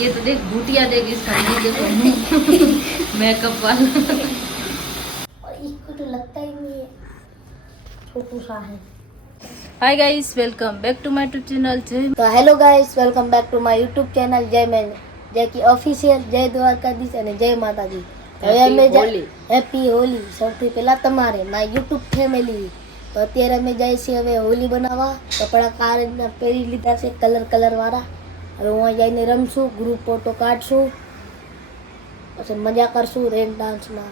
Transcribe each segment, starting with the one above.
ये तो देख भूतिया देख इसका नहीं देखो मेकअप वाला और इसको तो लगता ही नहीं है छोटू सा है। Hi guys welcome back to my YouTube channel Jay तो hello guys welcome back to my YouTube channel Jay की ऑफिशियल जय દ્વારકાધીશ અને જય માતાજી। હવે અમે હેપી હોલી સૌથી પહેલા તમારે માય યુટ્યુબ ફેમિલી। તો અત્યારે અમે જાય છે હવે હોલી બનાવવા કપડા કાઢીને પહેરી લીધા છે કલર વાળા। હવે હું જઈને રમશું ગ્રુપ ફોટો કાઢશું પછી મજા કરશું રેન ડાન્સમાં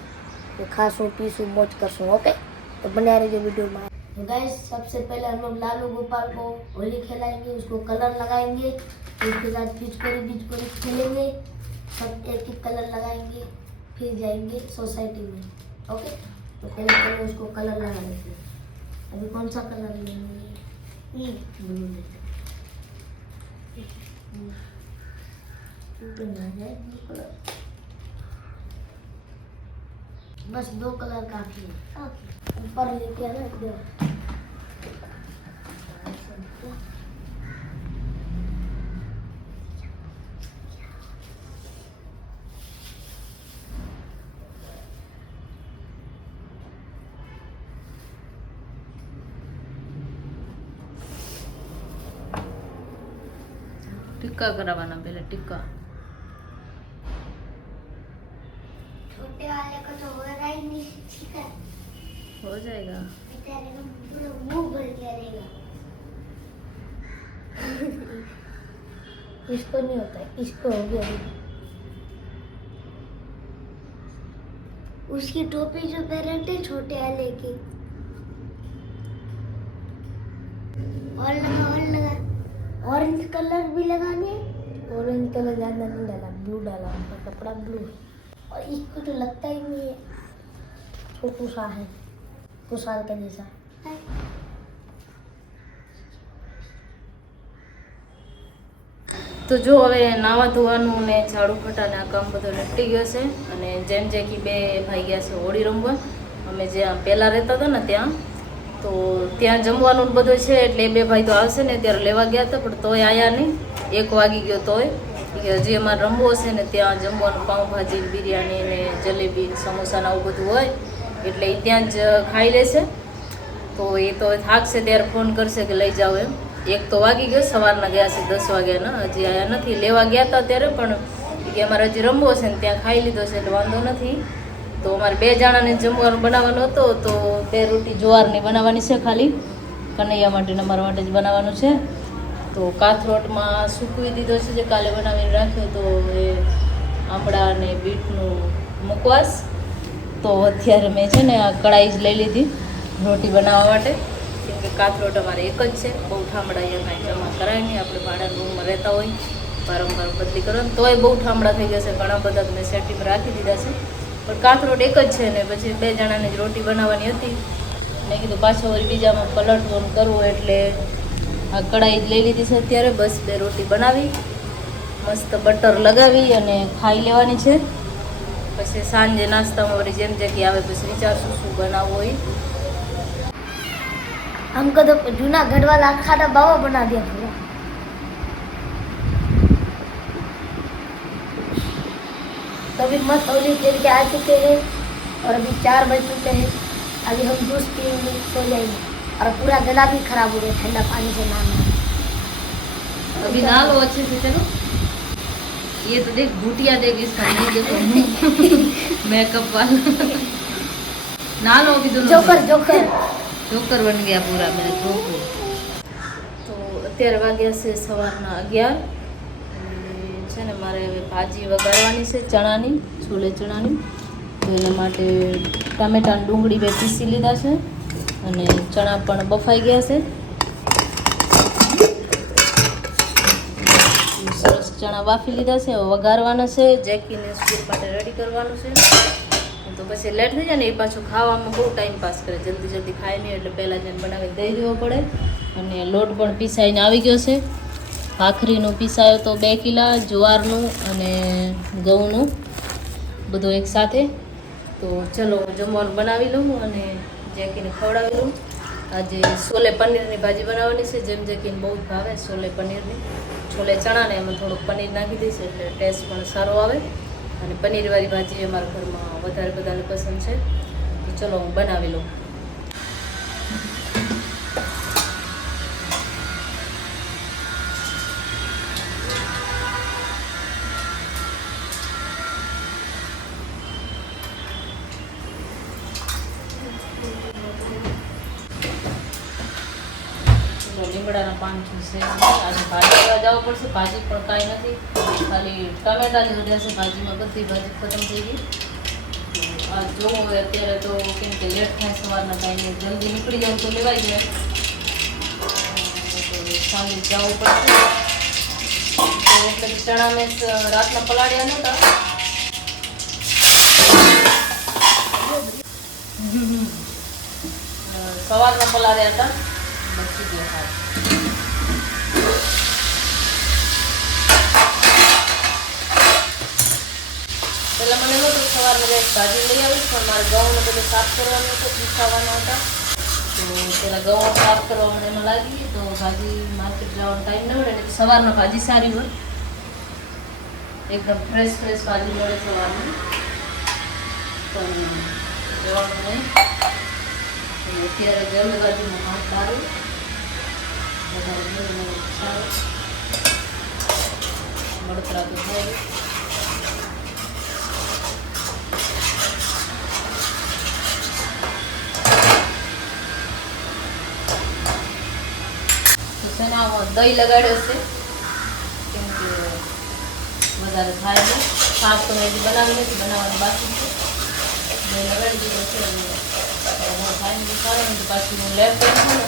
ખાશું પીશું મોજ करશું। ओके तो बने रहिए वीडियो में। तो गाइस सबसे पहले हम लोग लालू गोपाल को होली खेलाएंगे उसको कलर लगाएंगे उसके साथ पिचकारी खेलेंगे सब एक कलर लगाएंगे फिर जाएंगे सोसाइटी में। ओके तो पहले उसको कलर लगा लेते हैं। अभी कौन सा कलर लेंगे ब्लू लेते कलर बस 2 कलर काफी है। ऊपर लेके आना इधर टिक्का करावाना पहले टिक्का छोटे वाले को तो हो रहा ही नहीं ठीक है हो जाएगा बेचारे का पूरा मुंह भर गया रहेगा। इसको नहीं होता है इसको हो गया। उसकी टोपी जो पहने थे छोटे वाले की और लगा ऑरेंज कलर भी लगाने। ऑरेंज कलर ज़्यादा नहीं डाला ब्लू डाला उनका कपड़ा ब्लू है और इसको तो लगता ही नहीं है छोटू सा है कुशाल का जैसा है। તો જો હવે નાવા ધોવાનું ને ઝાડુ ફટાને આ કામ બધું નિપટી ગયો છે અને જેમ જે કે બે ભાઈ ગયા છે હોળી રમવા। અમે જ્યાં પહેલાં રહેતા હતા ને ત્યાં તો ત્યાં જમવાનું બધું છે એટલે બે ભાઈ તો આવશે ને ત્યારે લેવા ગયા હતા પણ તોય આવ્યા નહીં 1 વાગી ગયો તોય કે હજી અમારે રમવો છે ને ત્યાં જમવાનું પાઉંભાજી બિરયાની ને જલેબી સમોસા ને આવું બધું હોય એટલે એ ત્યાં જ ખાઈ લેશે। તો એ તો થાકશે ત્યારે ફોન કરશે કે લઈ જાઓ એમ। 1 તો વાગી ગયો સવારના ગયા છે 10 વાગ્યાના હજી આવ્યા નથી। લેવા ગયા હતા ત્યારે પણ કે અમારે હજી રમવો છે ને ત્યાં ખાઈ લીધો છે એટલે વાંધો નથી। તો અમારે 2 જણાને જમવાનું બનાવવાનું હતો તો 2 રોટી જુવારની બનાવવાની છે ખાલી કનૈયા માટે ને અમારા માટે જ બનાવવાનું છે। તો કાથરોટમાં સૂકવી દીધો છે જે કાલે બનાવીને રાખ્યો તો એ આંબળા અને બીટનું મુકવાસ। તો અત્યારે મેં છે ને આ કઢાઈ જ લઈ લીધી રોટી બનાવવા માટે કેમ કે કાથરોટ અમારે એક જ છે બહુ ઠામડા અહીંયા કાંઈ જમા કરાય નહીં। આપણે ભાડાના રૂમમાં રહેતા હોય વારંવાર બદલી કરવાનું તોય બહુ ઠામડા થઈ ગયા છે ઘણા બધા મેં સેટિંગ રાખી દીધા છે પણ કાથરોટ એક જ છે ને પછી 2 જણાની જ રોટી બનાવવાની હતી મેં કીધું પાછો વળી બીજામાં પલટવું કરવું એટલે આ કઢાઈ જ લઈ લીધી છે અત્યારે બસ 2 રોટી બનાવી મસ્ત બટર લગાવી અને ખાઈ લેવાની છે। પછી સાંજે નાસ્તામાં વળી જેમ જે કે આવે પછી વિચારશું શું બનાવવું હોય। हमको तो जूनागढ़ वाला खाना बाबा बना दिया पूरा। तो अभी मस्त होली खेल के आ चुके हैं और अभी 4 बज चुके हैं। अभी हम जूस पिएंगे सो जाएंगे और पूरा गला भी खराब हो गया ठंडा पानी से नहाना। अभी नहा लो अच्छे से चलो। ये तो देख भूतिया देख इसका नहीं देखो मेकअप वाला नहा लो अभी दोनों जोकर बन गया पूरा मेरे गोकू। तो અત્યારે વાગ્યા છે સવારના 11 છે ને મારે હવે ભાજી વઘારવાની છે ચણાની છોલે ચણાની તો એના માટે ટામેટા ડુંગળી બે પીસી લીધા છે અને ચણા પણ બફાઈ ગયા છે। સરસ ચણા બાફી લીધા છે હવે વઘારવાના છે જેકીને સ્કૂલ માટે રેડી કરવાનું છે। તો પછી લેટ થઈ જાય ને એ પાછું ખાવામાં બહુ ટાઈમ પાસ કરે જલ્દી ખાય નહીં એટલે પહેલાં જઈને બનાવી દઈ દેવો પડે। અને લોટ પણ પીસાઈને આવી ગયો છે ભાખરીનું પીસાયો તો 2 કિલા જુવારનું અને ઘઉંનું બધું એકસાથે। તો ચલો હું જમવાનું બનાવી લઉં અને જેકીને ખવડાવી લઉં આજે છોલે પનીરની ભાજી બનાવવાની છે, જેમ જે કીને બહુ જ ભાવે છોલે પનીરની. છોલે ચણાને એમાં થોડુંક પનીર નાખી દઈશ એટલે ટેસ્ટ પણ સારો આવે. અને પનીરવાળી ભાજી અમારા ઘરમાં વધારે બધાને પસંદ છે. તો ચલો હું બનાવી લઉં. લીમડાના પાન છે આજે ભાજી લેવા જવું પડશે. ભાજી પણ કાંઈ નથી, ખાલી ટમેટા લીધા છે ભાજીમાં. બધી ભાજી ખતમ થઈ ગઈ. આ જોવું હોય અત્યારે તો કેમ કે લેટ થાય સવારના ટાઈમે, જલ્દી નીકળી જાવ તો લેવાઈ જાય. સાંજે જવું પડશે તો એટલે ચણા મેં રાતના પલાળ્યા નહોતા. સવારના પલાળ્યા હતા. બચી ગયા. પહેલાં મને નહોતું સવારમાં કંઈક ભાજી લઈ આવીશ, પણ મારે ઘઉંને બધું સાફ કરવાનું હતું, પીસાવાના હતા. તો પહેલાં ઘઉં સાફ કરવા મને એમાં લાગી. તો ભાજી માર્કેટ જવાનો ટાઈમ ન મળે ને સવારમાં ભાજી સારી હોય, એકદમ ફ્રેશ ભાજી મળે સવારની. પણ જવાનું નહીં. અત્યારે જલ્દબાજીમાં હાથ મારું વધારે સારું બળતરા તો થાય. દહીં લગાડ્યો છે કેમ કે વધારે થાય નહીં. શાક તો હજી બનાવી નથી, બનાવવાનું બાકી છે. દહીં લગાડી દીધો છે અને થાય ને સારું ને પાછી હું લેફ્ટ કરું છું ને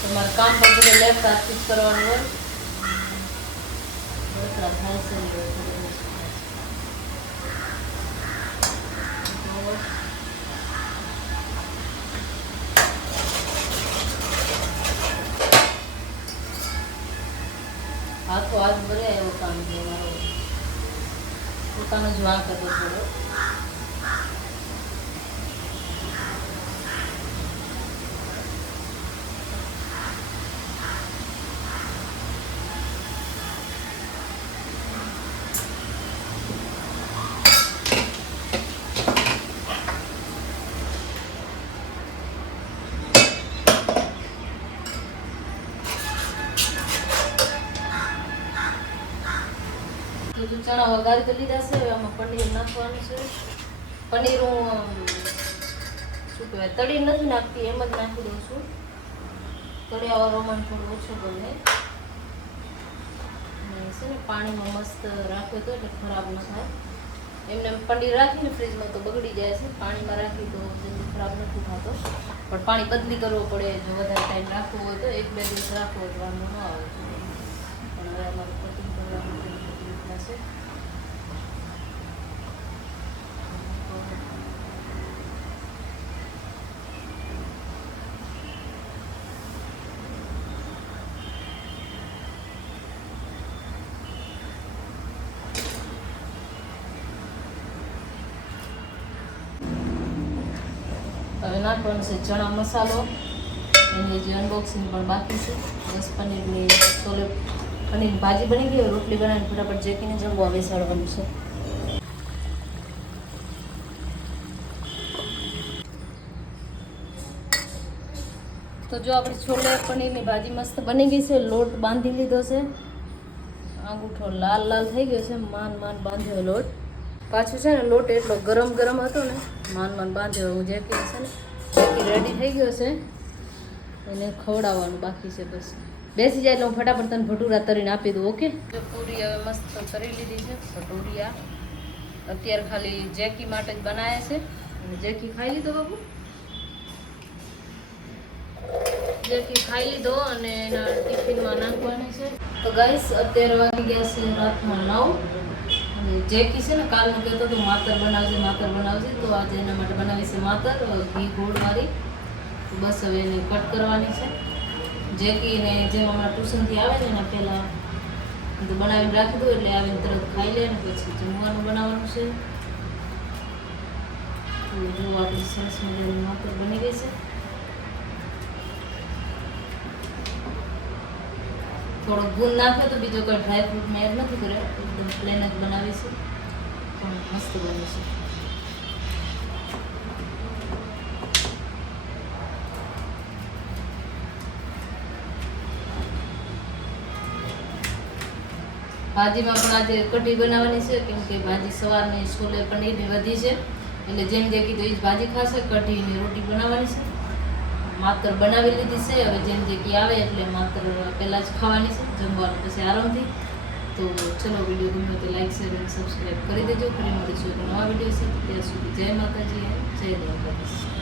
તો મારે કામ પણ બધું લેફ્ટ હાથથી જ કરવાનું હોય. બળતરા થાય છે ને હાથો હાથ ભરે એવો કામ છે મારો. પોતાનો જ વાંક હતો થોડો. બધું ચણા વઘારી તો લીધા છે. હવે આમાં પનીર નાખવાનું છે. પનીર હું શું કહેવાય તળી નથી નાખતી, એમ જ નાખી દઉં છું. તળિયાવાળો મને થોડું ઓછું ગમે. છે ને પાણીમાં મસ્ત રાખ્યો તો એટલે ખરાબ ન થાય. એમને પનીર રાખીને ફ્રીજમાં તો બગડી જાય છે. પાણીમાં રાખી તો જલ્દી ખરાબ નથી થતો, પણ પાણી બદલી કરવો પડે. જો વધારે ટાઈમ રાખવો હોય તો 1-2 દિવસ રાખવો હોય તો વાંધો ન આવે. પણ હવે અમારું કટિંગ કરવાનું થશે. હવે નાખવાનું છે ચણા મસાલો. એની જે અનબોક્સિંગ પણ બાકી છે. બસ પનીરની ભાજી બની ગઈ. રોટલી બનાવીને ફટાફટ જેકીને જમવા બેસાડવાનું છે. તો જો આપણી છોલે પનીરની ભાજી મસ્ત બની ગઈ છે. લોટ બાંધી લીધો છે. આંગૂઠો લાલ થઈ ગયો છે. માન બાંધ્યો લોટ. પાછું છે ને લોટ એટલો ગરમ હતો ને, માન બાંધ્યો. હું જેકી છે ને જેકી રેડી થઈ ગયો છે. એને ખવડાવવાનું બાકી છે. બસ બેસી જાય એટલે હું ફટાફટ તને ભટુરા તરીને આપી દઉં. ઓકે. પૂરી હવે મસ્ત તરી લીધી છે. ભટુરિયા અત્યારે ખાલી જેકી માટે જ બનાવ્યા છે. અને જેકી ખાઈ લીધો બાબુ. જેકી ખાઈ લીધો અને એના ટિફિનમાં નાખવાની છે. તો ગાઈસ અત્યારે વાગી ગયા છે રાતના 9. અને જેકી છે ને કાલનું કહેતો તો માતર બનાવજે. તો આજે એના માટે બનાવી છે માતર ઘી ગોળવાળી. બસ હવે એને કટ કરવાની છે. જેકીને જેમ હમણાં ટ્યુશનથી આવે ને એના પહેલાં તો બનાવીને રાખી દો એટલે આવીને તરત ખાઈ લે. ને પછી જમવાનું બનાવવાનું છે. તો જો આપણી સરસ મજાની માતર બની ગઈ છે. થોડો ગુણ નાખ્યો તો બીજો કોઈ ડ્રાયફ્રૂટ મેં એડ નથી કર્યો, એકદમ પ્લેન જ બનાવીશું પણ મસ્ત બને છે. ભાજીમાં પણ આજે કઢી બનાવવાની છે, કેમ કે ભાજી સવારની છોલે પનીરની વધી છે, એટલે જેમ જે કીધું એ જ ભાજી ખાશે. કઢીની રોટી બનાવવાની છે, માત્ર બનાવી લીધી છે. હવે જેમ જે કી આવે એટલે માત્ર પહેલાં જ ખાવાની છે, જમવાનું પછી આરામથી. તો ચલો, વિડીયો ગમ્યો તો લાઈક શેર અને સબસ્ક્રાઈબ કરી દેજો. ફરી મળીશું એક નવા વિડીયો સાથે. ત્યાં સુધી જય માતાજી, જય દ્વારકાધીશ.